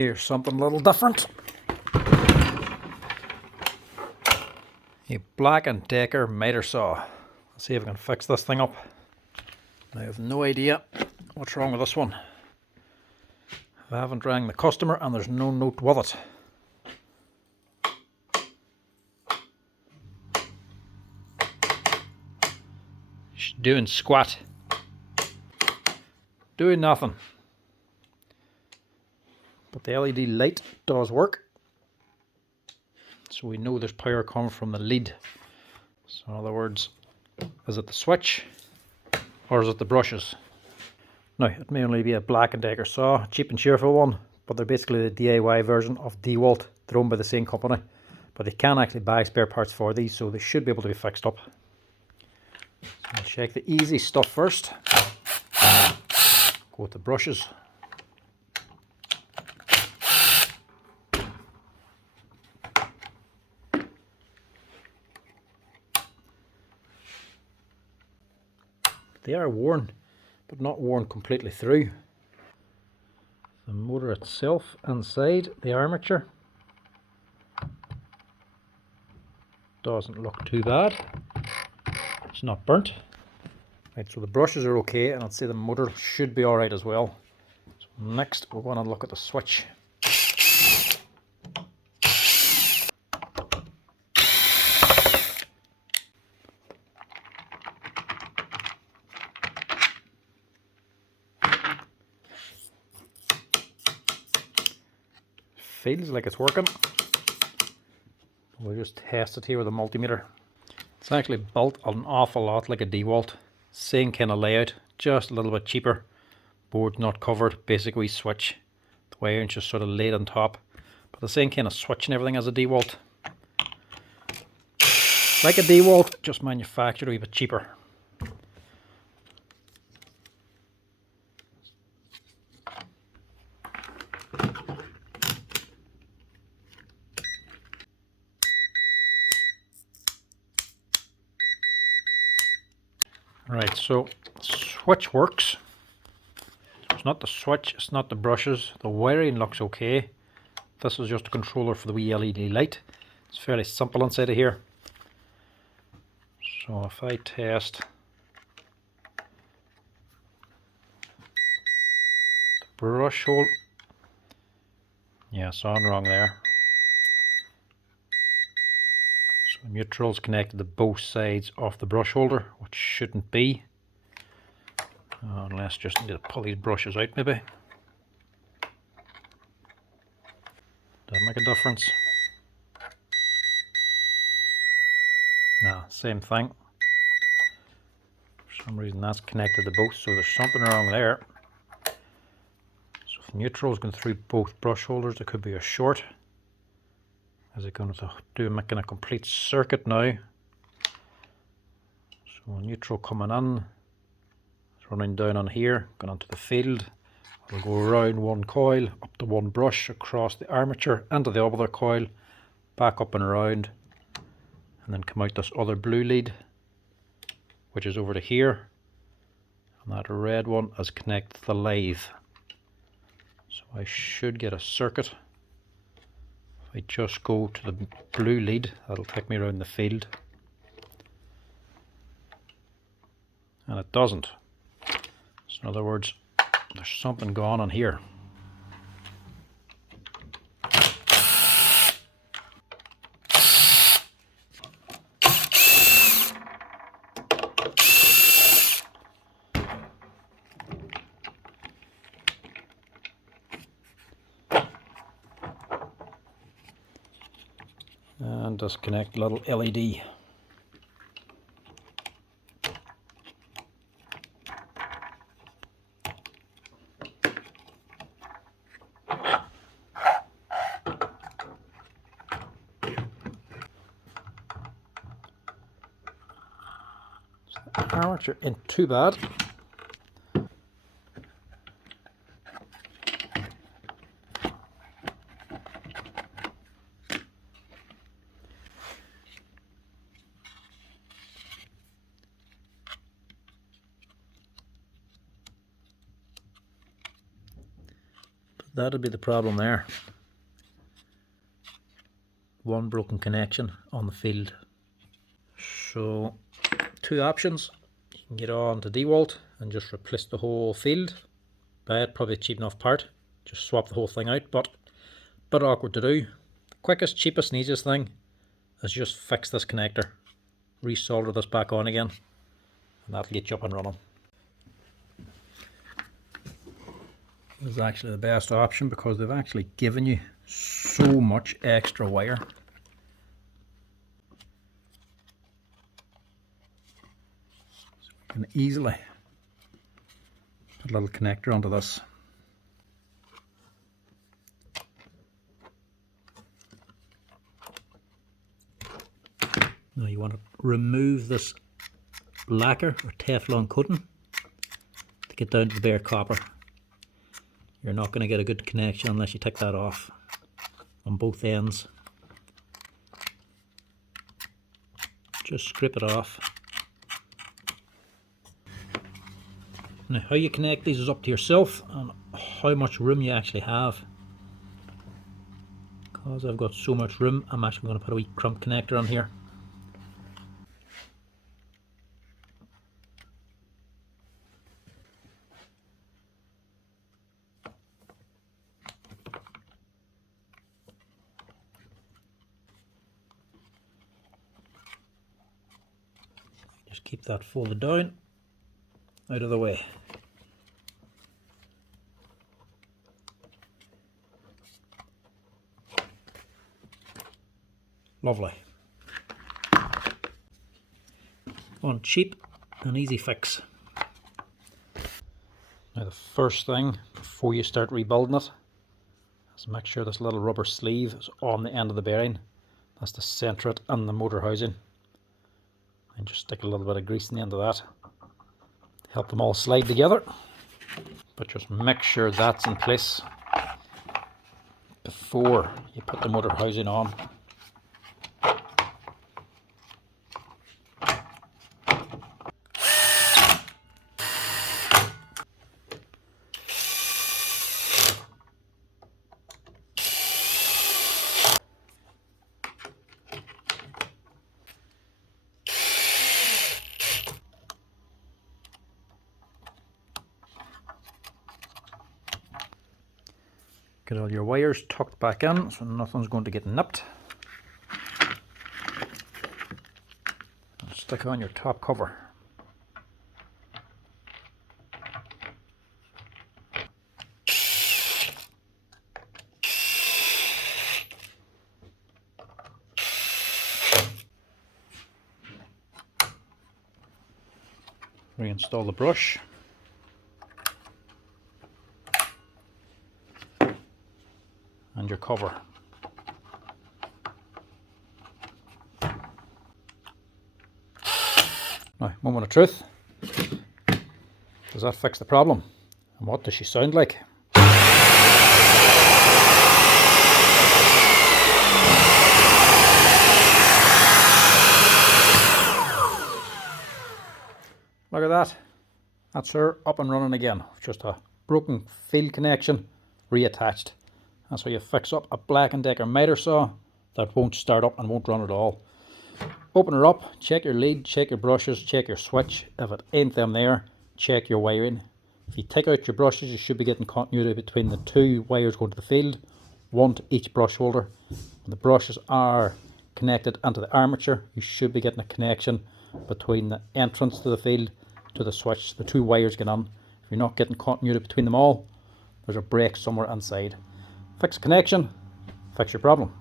Here's something a little different. A Black & Decker miter saw. Let's see if I can fix this thing up. I have no idea what's wrong with this one. I haven't rang the customer and there's no note with it. She's doing squat. Doing nothing. But the LED light does work. So we know there's power coming from the lead. So in other words, is it the switch or is it the brushes? Now, it may only be a Black & Decker saw, cheap and cheerful one, but they're basically the DIY version of DeWalt. They're owned by the same company, but they can actually buy spare parts for these, so they should be able to be fixed up. So I'll check the easy stuff first. Go with the brushes. They are worn, but not worn completely through. The motor itself inside the armature doesn't look too bad. It's not burnt. Right, so the brushes are okay, and I'd say the motor should be alright as well. So next we're going to look at the switch. Feels like it's working. We'll just test it here with a multimeter. It's actually built an awful lot like a DeWalt. Same kind of layout, just a little bit cheaper. Board's not covered, basic wee switch. The wiring's just sort of laid on top. But the same kind of switch and everything as a DeWalt. Like a DeWalt, just manufactured a wee bit cheaper. Right, so switch works. It's not the switch, it's not the brushes. The wiring looks okay. This is just a controller for the wee LED light. It's fairly simple inside of here. So if I test the brush hole, yeah, something wrong there. So neutral's connected to both sides of the brush holder, which shouldn't be. Unless just need to pull these brushes out maybe. Does that make a difference? No, same thing. For some reason that's connected to both, so there's something wrong there. So if neutral is going through both brush holders, there could be a short. Is it going to do making a complete circuit now? So neutral coming in, it's running down on here, going onto the field. It'll go around one coil, up to one brush, across the armature, into the other coil, back up and around, and then come out this other blue lead, which is over to here, and that red one is connected to the lathe. So I should get a circuit. If I just go to the blue lead, that'll take me around the field. And it doesn't. So in other words, there's something going on here. And disconnect the little LED. Armature ain't too bad. that'll be the problem there. One broken connection on the field. So 2 options. You can get on to DeWalt and just replace the whole field. Buy it, probably a cheap enough part. Just swap the whole thing out, but a bit awkward to do. The quickest, cheapest and easiest thing is just fix this connector. Resolder this back on again, and that'll get you up and running. This is actually the best option because they've actually given you so much extra wire. So we can easily put a little connector onto this. Now you want to remove this lacquer or Teflon coating to get down to the bare copper. You're not going to get a good connection unless you take that off on both ends. Just scrape it off. Now how you connect these is up to yourself and how much room you actually have. Because I've got so much room, I'm actually going to put a wee crump connector on here. Just keep that folded down, out of the way. Lovely. On cheap and easy fix. Now the first thing before you start rebuilding it is make sure this little rubber sleeve is on the end of the bearing. That's to centre it in the motor housing. And just stick a little bit of grease in the end of that to help them all slide together. But just make sure that's in place before you put the motor housing on. Get all your wires tucked back in so nothing's going to get nipped. And stick on your top cover. Reinstall the brush. And your cover. Now, moment of truth. Does that fix the problem? And what does she sound like? Look at that. That's her up and running again. Just a broken field connection reattached. That's how you fix up a Black & Decker miter saw that won't start up and won't run at all. Open her up, check your lead, check your brushes, check your switch. If it ain't them there, check your wiring. If you take out your brushes, you should be getting continuity between the 2 wires going to the field, 1 to each brush holder. When the brushes are connected into the armature, you should be getting a connection between the entrance to the field to the switch. The 2 wires get on. If you're not getting continuity between them all, there's a break somewhere inside. Fix a connection, fix your problem.